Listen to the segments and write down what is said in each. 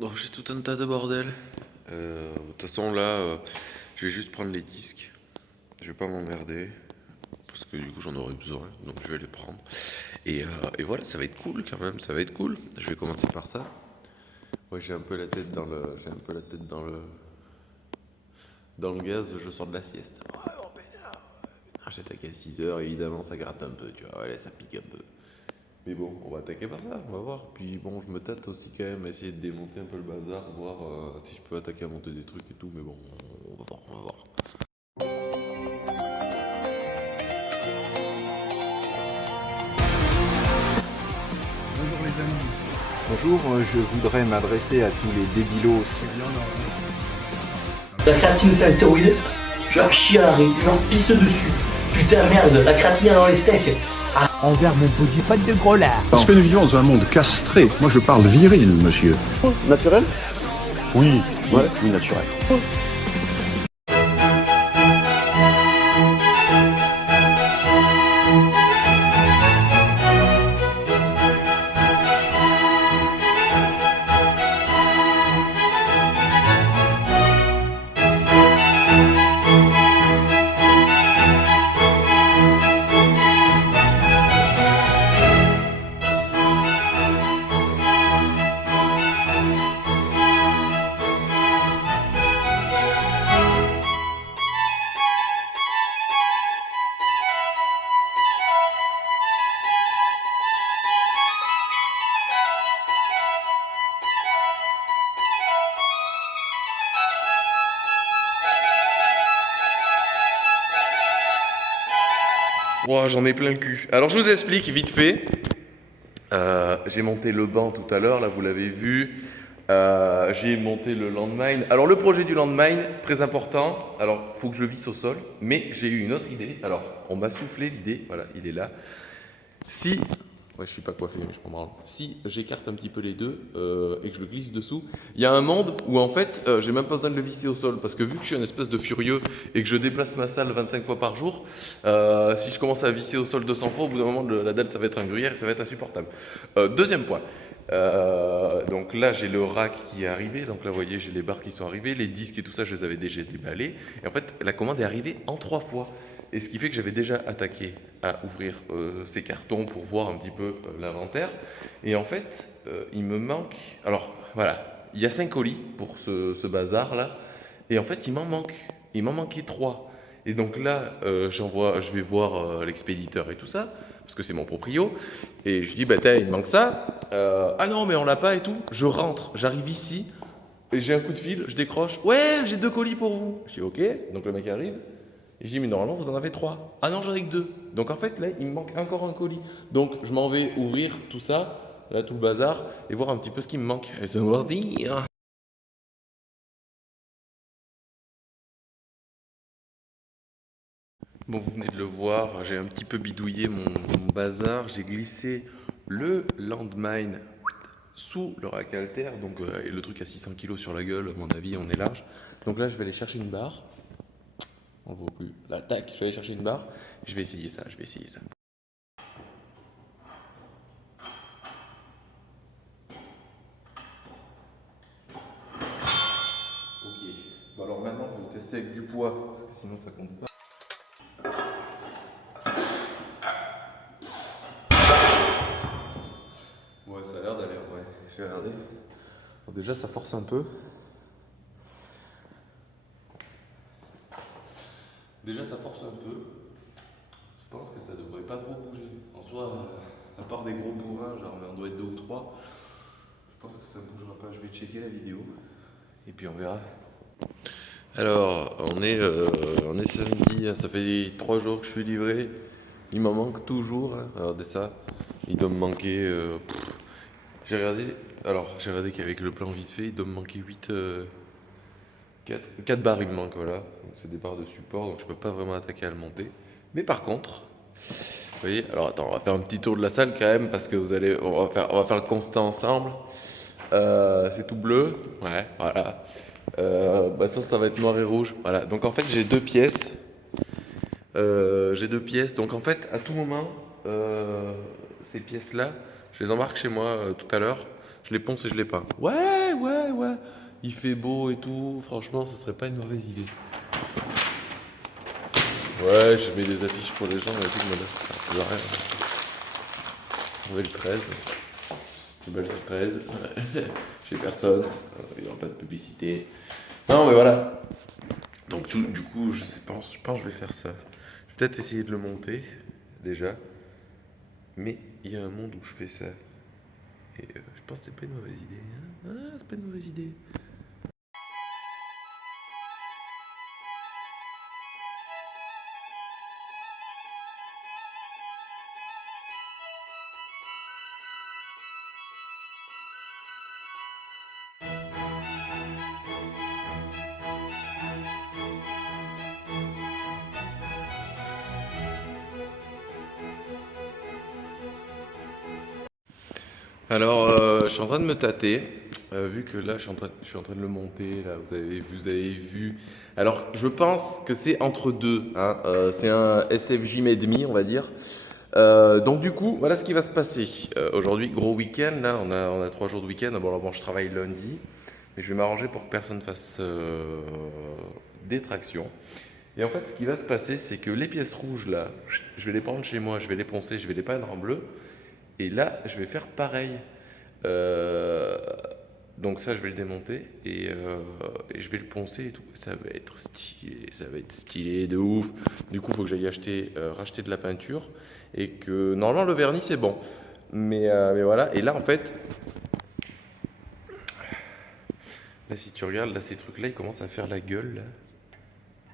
Bon, j'ai tout un tas de bordel. De toute façon, là, je vais juste prendre les disques. Je vais pas m'emmerder. Parce que du coup, j'en aurai besoin. Donc, je vais les prendre. Et voilà, ça va être cool quand même. Ça va être cool. Je vais commencer par ça. Ouais, j'ai un peu la tête dans le. J'ai un peu la tête dans le. Dans le gaz, je sors de la sieste. Ouais, bon, pénard. J'ai attaqué à 6 h, évidemment, ça gratte un peu, tu vois. Ouais, ça pique un peu. Mais bon, on va attaquer par ça, on va voir. Puis bon, je me tâte aussi quand même à essayer de démonter un peu le bazar, voir si je peux attaquer à monter des trucs et tout. Mais bon, on va voir, on va voir. Bonjour les amis. Bonjour, je voudrais m'adresser à tous les débilos. La créatine c'est un stéroïde, genre chiaré, genre pisse dessus. Putain merde, la créatine dans les steaks. Envers mon body, pas de gros lard. Parce que nous vivons dans un monde castré. Moi, je parle viril, monsieur. Naturel? Oui. Oui, naturel. Wow, j'en ai plein le cul. Alors je vous explique vite fait. J'ai monté le banc tout à l'heure, là vous l'avez vu. J'ai monté le landmine. Alors le projet du landmine, très important. Alors faut que je le visse au sol, mais j'ai eu une autre idée. Alors on m'a soufflé l'idée, voilà, il est là. Si, ouais, je suis pas coiffé, mais je comprends. Si j'écarte un petit peu les deux et que je le glisse dessous, il y a un monde où en fait, j'ai même pas besoin de le visser au sol parce que vu que je suis un espèce de furieux et que je déplace ma salle 25 fois par jour, si je commence à visser au sol 200 fois, au bout d'un moment, la dalle ça va être un gruyère et ça va être insupportable. Deuxième point. Donc là j'ai le rack qui est arrivé, donc là vous voyez j'ai les barres qui sont arrivées, les disques et tout ça je les avais déjà déballés, et en fait la commande est arrivée en 3 fois, et ce qui fait que j'avais déjà attaqué à ouvrir ces cartons pour voir un petit peu l'inventaire, et en fait il me manque, alors voilà, il y a 5 colis pour ce bazar là, et en fait il m'en manquait 3, et donc là je vais voir l'expéditeur et tout ça, parce que c'est mon proprio, et je dis bah il me manque ça. Ah non mais on l'a pas et tout. Je rentre, j'arrive ici, et j'ai un coup de fil, je décroche. Ouais, j'ai 2 colis pour vous. Je dis ok, donc le mec arrive. Et je dis mais normalement vous en avez 3. Ah non j'en ai que 2. Donc en fait là il me manque encore un colis. Donc je m'en vais ouvrir tout ça, là tout le bazar, et voir un petit peu ce qui me manque. Et c'est parti. Bon, vous venez de le voir, j'ai un petit peu bidouillé mon bazar, j'ai glissé le landmine sous le rack halter, donc et le truc à 600 kg sur la gueule, à mon avis on est large. Donc là je vais aller chercher une barre, on voit plus, là tac, je vais aller chercher une barre, je vais essayer ça, je vais essayer ça. Ok, bon alors maintenant je vais tester avec du poids, parce que sinon ça compte pas. Ouais, ça a l'air d'aller, ouais. Je vais regarder. Bon, déjà, ça force un peu. Déjà, ça force un peu. Je pense que ça devrait pas trop bouger. En soi, à part des gros bourrins, genre, mais on doit être 2 ou 3. Je pense que ça ne bougera pas. Je vais checker la vidéo. Et puis on verra. Alors, on est samedi. Ça fait 3 jours que je suis livré. Il m'en manque toujours. Hein. Regardez ça. Il doit me manquer. J'ai regardé qu'avec le plan vite fait, il doit me manquer 4 barres, il me manque, voilà. Donc c'est des barres de support, donc je peux pas vraiment attaquer à le monter. Mais par contre, vous voyez, alors attends, on va faire un petit tour de la salle quand même, parce que on va faire le constat ensemble. C'est tout bleu, ouais, voilà. Ça va être noir et rouge, voilà. Donc en fait, j'ai 2 pièces. Donc en fait, à tout moment, ces pièces-là, je les embarque chez moi tout à l'heure. Je les ponce et je les peins. Ouais, ouais, ouais. Il fait beau et tout. Franchement, ce serait pas une mauvaise idée. Ouais, je mets des affiches pour les gens et tout, mais là, ça sert plus à rien. On va le 13. C'est belle, c'est 13. Chez personne. Il n'y aura pas de publicité. Non, mais voilà. Donc, du coup, je pense que je vais faire ça. Je vais peut-être essayer de le monter, déjà. Mais il y a un monde où je fais ça. Et je pense que c'est pas une mauvaise idée. Hein. Ah, c'est pas une mauvaise idée. Alors, je suis en train de me tâter, vu que là, je suis en train de le monter, là, vous avez vu. Alors, je pense que c'est entre deux, hein, c'est un SFJ et demi, on va dire. Donc, du coup, voilà ce qui va se passer. Aujourd'hui, gros week-end, là, on a 3 jours de week-end. Bon, alors, bon, je travaille lundi, mais je vais m'arranger pour que personne fasse des tractions. Et en fait, ce qui va se passer, c'est que les pièces rouges, là, je vais les prendre chez moi, je vais les poncer, je vais les peindre en bleu. Et là, je vais faire pareil. Euh, donc ça, je vais le démonter et je vais le poncer et tout. Ça va être stylé, ça va être stylé de ouf. Du coup, il faut que j'aille racheter de la peinture et que normalement le vernis c'est bon. Mais voilà. Et là, en fait, là, si tu regardes, là, ces trucs-là, ils commencent à faire la gueule. Là.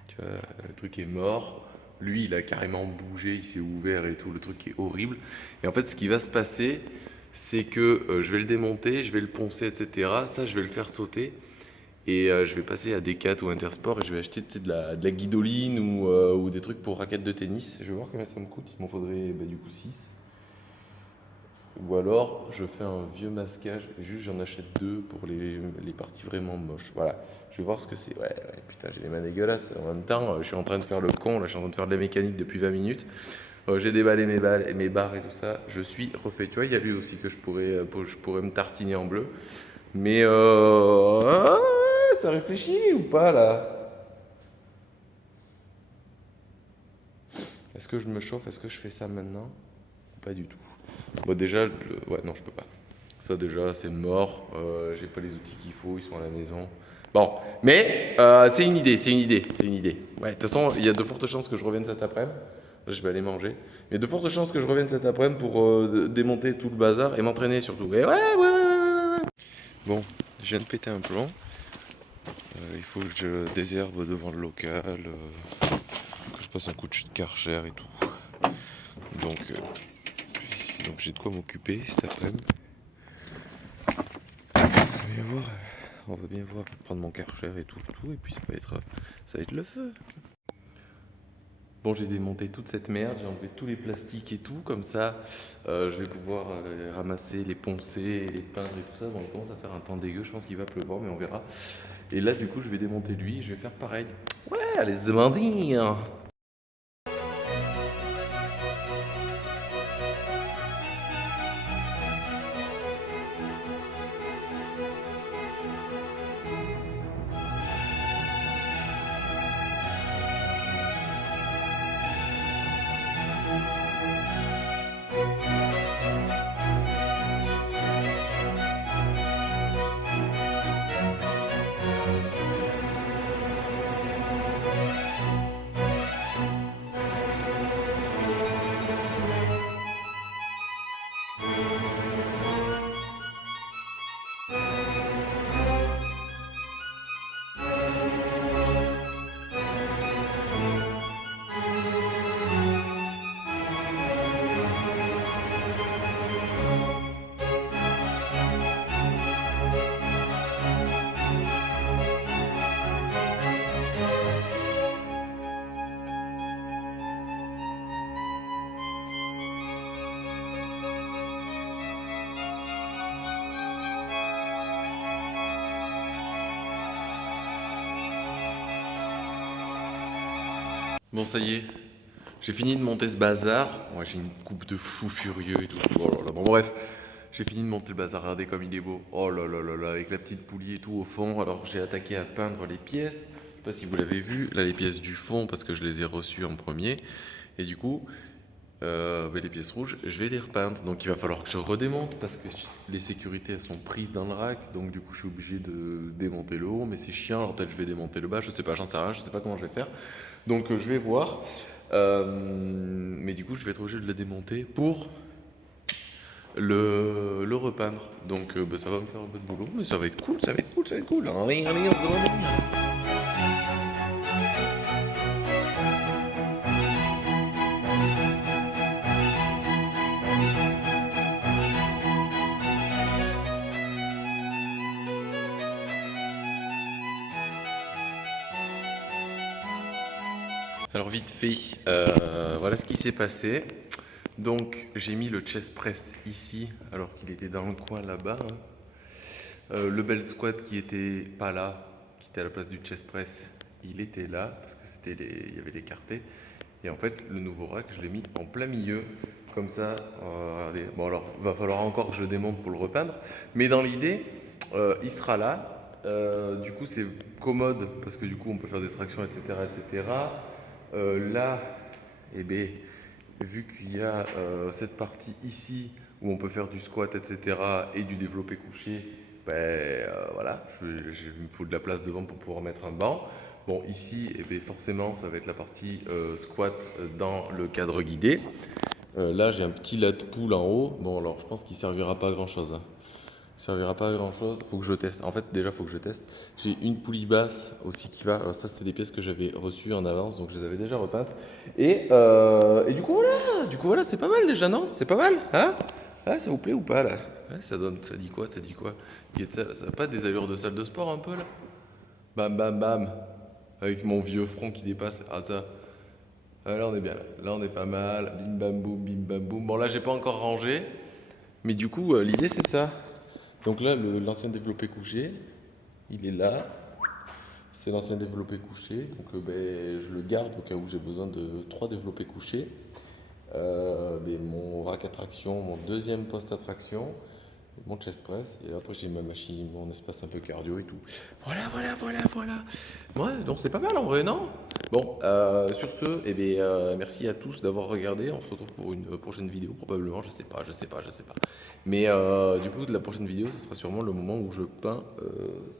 Tu vois, le truc est mort. Lui, il a carrément bougé, il s'est ouvert et tout. Le truc est horrible. Et en fait, ce qui va se passer, c'est que je vais le démonter, je vais le poncer, etc. Ça, je vais le faire sauter. Et je vais passer à Decat ou Intersport et je vais acheter tu sais, de la guidoline ou des trucs pour raquettes de tennis. Je vais voir combien ça me coûte. Il m'en faudrait bah, du coup 6. Ou alors, je fais un vieux masquage et juste j'en achète 2 pour les parties vraiment moches. Voilà, je vais voir ce que c'est. Ouais, putain, j'ai les mains dégueulasses. En même temps, je suis en train de faire le con, là, je suis en train de faire de la mécanique depuis 20 minutes. J'ai déballé mes barres et tout ça. Je suis refait. Tu vois, il y a lui aussi que je pourrais me tartiner en bleu. Mais ça réfléchit ou pas là? Est-ce que je me chauffe? Est-ce que je fais ça maintenant? Pas du tout. Bon, déjà, ouais, non, je peux pas. Ça, déjà, c'est mort. J'ai pas les outils qu'il faut, ils sont à la maison. Bon, mais c'est une idée, c'est une idée, c'est une idée. Ouais, de toute façon, il y a de fortes chances que je revienne cet après-midi. Là, je vais aller manger. Mais il y a de fortes chances que je revienne cet après-midi pour démonter tout le bazar et m'entraîner surtout. Et ouais. Bon, je viens de péter un plomb. Il faut que je désherbe devant le local, que je passe un coup de Karcher et tout. Donc j'ai de quoi m'occuper cet après-midi. On va bien voir, prendre mon Karcher et tout, et puis ça va être le feu. Bon, j'ai démonté toute cette merde, j'ai enlevé tous les plastiques et tout, comme ça, je vais pouvoir les ramasser, les poncer, les peindre et tout ça. Bon, il commence à faire un temps dégueu, je pense qu'il va pleuvoir, mais on verra. Et là, du coup, je vais démonter lui, je vais faire pareil. Ouais, allez se demander. Bon, ça y est, j'ai fini de monter ce bazar. Moi, j'ai une coupe de fou furieux et tout. Oh là là. Bon, bref, j'ai fini de monter le bazar. Regardez comme il est beau. Oh là là là là, avec la petite poulie et tout au fond. Alors, j'ai attaqué à peindre les pièces. Je sais pas si vous l'avez vu. Là, les pièces du fond, parce que je les ai reçues en premier. Et du coup, les pièces rouges, je vais les repeindre. Donc, il va falloir que je redémonte parce que les sécurités, elles sont prises dans le rack. Donc, du coup, je suis obligé de démonter le haut. Mais c'est chiant. Alors, peut-être je vais démonter le bas. Je sais pas, j'en sais rien. Je sais pas comment je vais faire. Donc, je vais voir. Mais du coup, je vais être obligé de le démonter pour le repeindre. Donc, ça va me faire un peu de boulot, mais ça va être cool, ça va être cool, ça va être cool. Allez, allez, on se voit. Alors vite fait, voilà ce qui s'est passé. Donc j'ai mis le chest press ici, alors qu'il était dans le coin là-bas. Le belt squat qui était pas là, qui était à la place du chest press, il était là parce que il y avait l'écarté. Et en fait, le nouveau rack, je l'ai mis en plein milieu, comme ça. Regardez. Bon alors, va falloir encore que je le démonte pour le repeindre, mais dans l'idée, il sera là. Du coup, c'est commode parce que du coup, on peut faire des tractions, etc., etc. Là, eh bien, vu qu'il y a cette partie ici où on peut faire du squat, etc., et du développé couché, voilà, je me faut de la place devant pour pouvoir mettre un banc. Bon, ici, eh bien, forcément, ça va être la partie squat dans le cadre guidé. Là, j'ai un petit lat pull en haut. Bon, alors, je pense qu'il ne servira pas à grand-chose. Hein. Il servira pas à grand chose, faut que je teste. En fait, déjà, faut que je teste. J'ai une poulie basse aussi qui va. Alors, ça, c'est des pièces que j'avais reçues en avance, donc je les avais déjà repeintes. Et du coup, voilà, c'est pas mal déjà, non? C'est pas mal, hein? Ah, ça vous plaît ou pas là? Ouais, ça dit quoi? Ça dit quoi? Ça n'a pas des allures de salle de sport un peu là? Bam, bam, bam. Avec mon vieux front qui dépasse. Ah, ça. Ah, là, on est bien. Là, on est pas mal. Bim, bam, boum, bim, bam, boum. Bon, là, j'ai pas encore rangé. Mais du coup, l'idée, c'est ça. Donc là, l'ancien développé couché, il est là. C'est l'ancien développé couché. Donc je le garde au cas où j'ai besoin de 3 développés couchés. Mon rack à traction, mon deuxième poste à traction, mon chest press. Et après, j'ai ma machine, mon espace un peu cardio et tout. Voilà. Ouais, donc c'est pas mal en vrai, non? Bon, sur ce, merci à tous d'avoir regardé. On se retrouve pour une prochaine vidéo, probablement. Je sais pas. Mais du coup, de la prochaine vidéo, ce sera sûrement le moment où je peins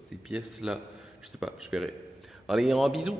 ces pièces-là. Je sais pas, je verrai. Allez, un bisou!